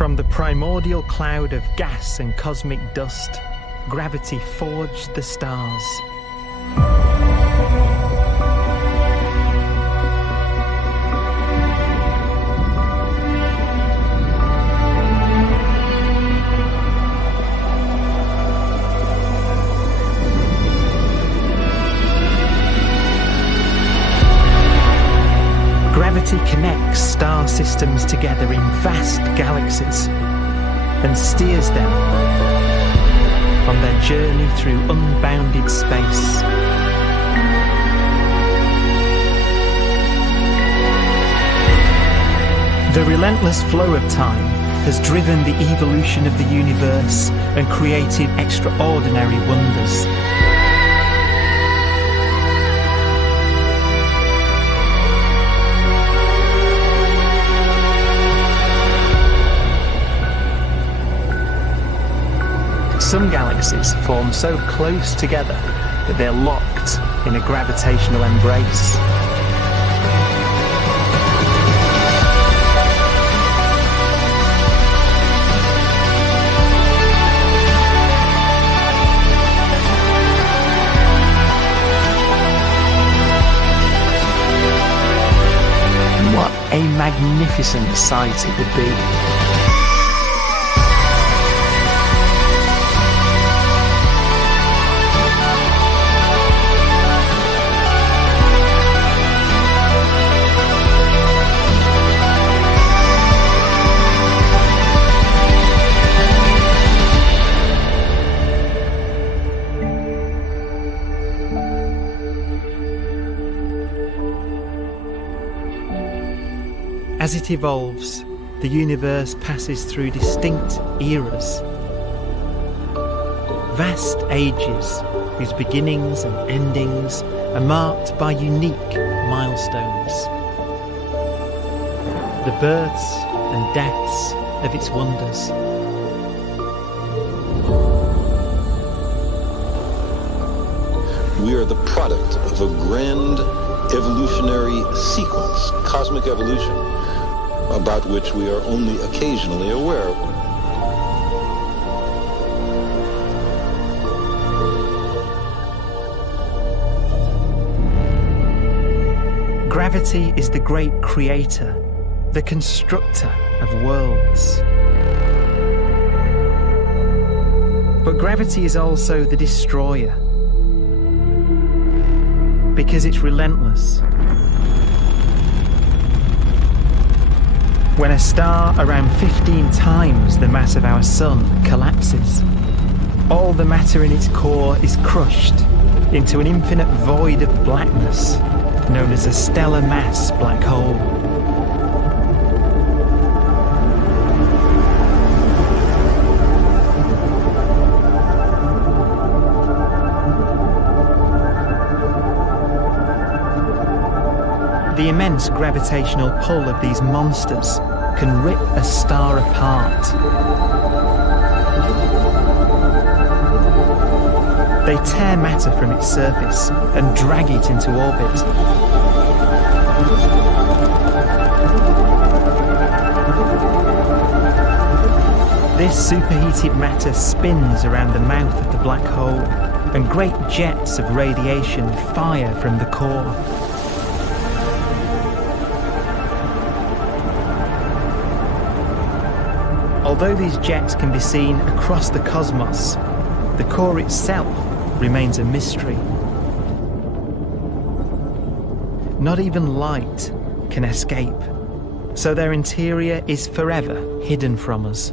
From the primordial cloud of gas and cosmic dust, gravity forged the stars. Gravity connects star systems together in vast galaxies and steers them on their journey through unbounded space. The relentless flow of time has driven the evolution of the universe and created extraordinary wonders. Some galaxies form so close together that they're locked in a gravitational embrace. What a magnificent sight it would be. As it evolves, the universe passes through distinct eras. Vast ages whose beginnings and endings are marked by unique milestones. The births and deaths of its wonders. We are the product of a grand evolutionary sequence, cosmic evolution, about which we are only occasionally aware. Gravity is the great creator, the constructor of worlds. But gravity is also the destroyer, because it's relentless. When a star around 15 times the mass of our Sun collapses, all the matter in its core is crushed into an infinite void of blackness known as a stellar mass black hole. The immense gravitational pull of these monsters can rip a star apart. They tear matter from its surface and drag it into orbit. This superheated matter spins around the mouth of the black hole, and great jets of radiation fire from the core. Although these jets can be seen across the cosmos, the core itself remains a mystery. Not even light can escape, so their interior is forever hidden from us.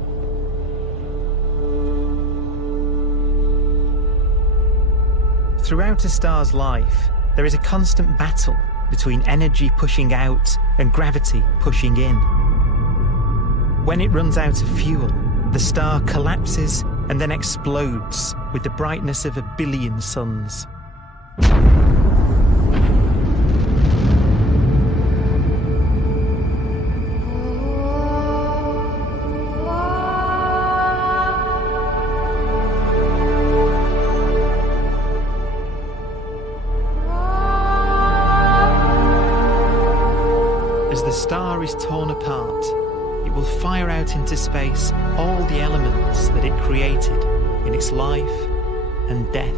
Throughout a star's life, there is a constant battle between energy pushing out and gravity pushing in. When it runs out of fuel, the star collapses and then explodes with the brightness of 1 billion suns. As the star is torn apart, it will fire out into space all the elements that it created in its life and death.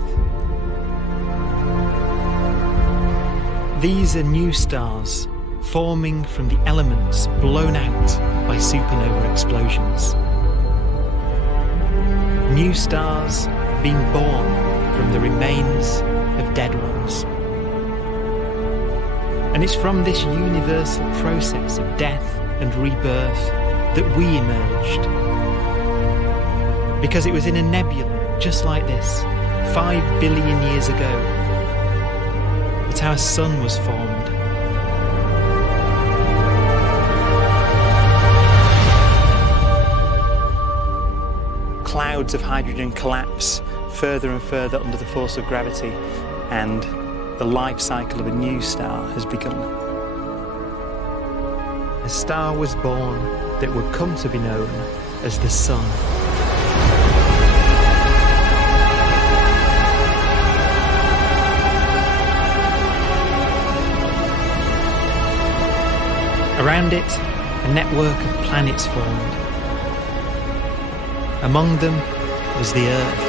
These are new stars forming from the elements blown out by supernova explosions. New stars being born from the remains of dead ones. And it's from this universal process of death and rebirth that we emerged. Because it was in a nebula just like this, 5 billion years ago, that our sun was formed. Clouds of hydrogen collapse further and further under the force of gravity, and the life cycle of a new star has begun. A star was born that would come to be known as the Sun. Around it, a network of planets formed. Among them was the Earth.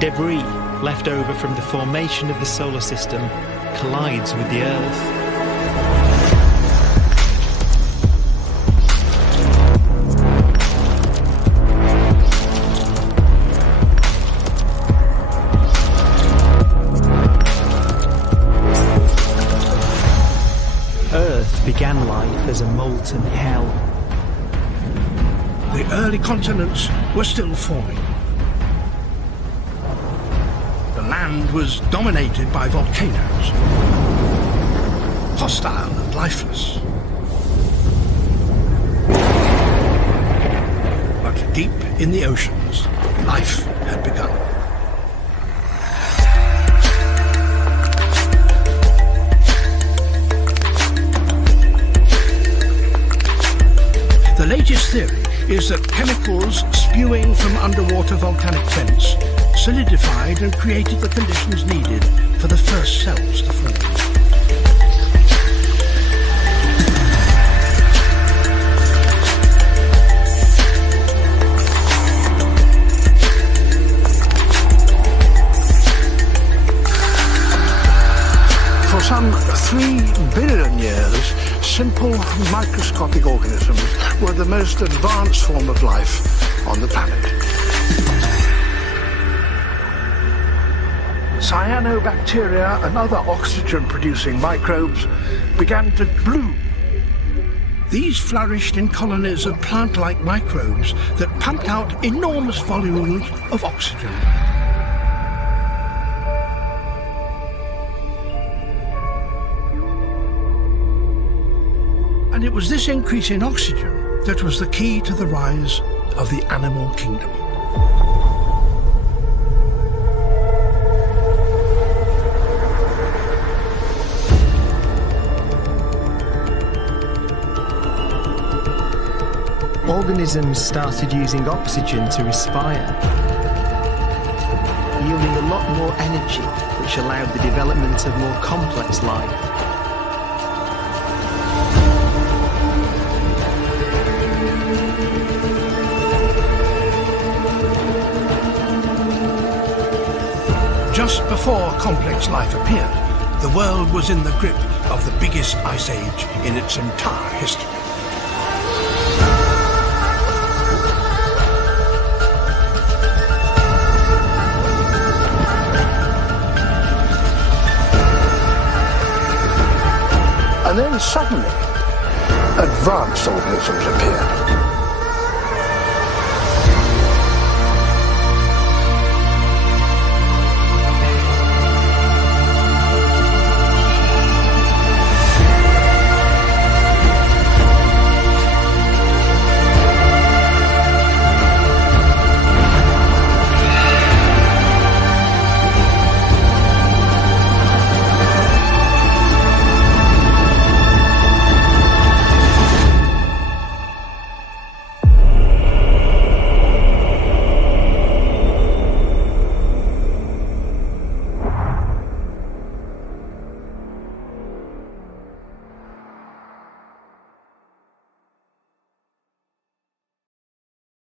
Debris left over from the formation of the solar system collides with the Earth. Earth began life as a molten hell. The early continents were still forming. The land was dominated by volcanoes, hostile and lifeless. But deep in the oceans, life had begun. The latest theory is that chemicals spewing from underwater volcanic vents solidified and created the conditions needed for the first cells to form. For some 3 billion years, simple microscopic organisms were the most advanced form of life on the planet. Cyanobacteria and other oxygen-producing microbes began to bloom. These flourished in colonies of plant-like microbes that pumped out enormous volumes of oxygen. And it was this increase in oxygen that was the key to the rise of the animal kingdom. Organisms started using oxygen to respire, yielding a lot more energy, which allowed the development of more complex life. Just before complex life appeared, the world was in the grip of the biggest ice age in its entire history. And then suddenly, advanced organisms appeared.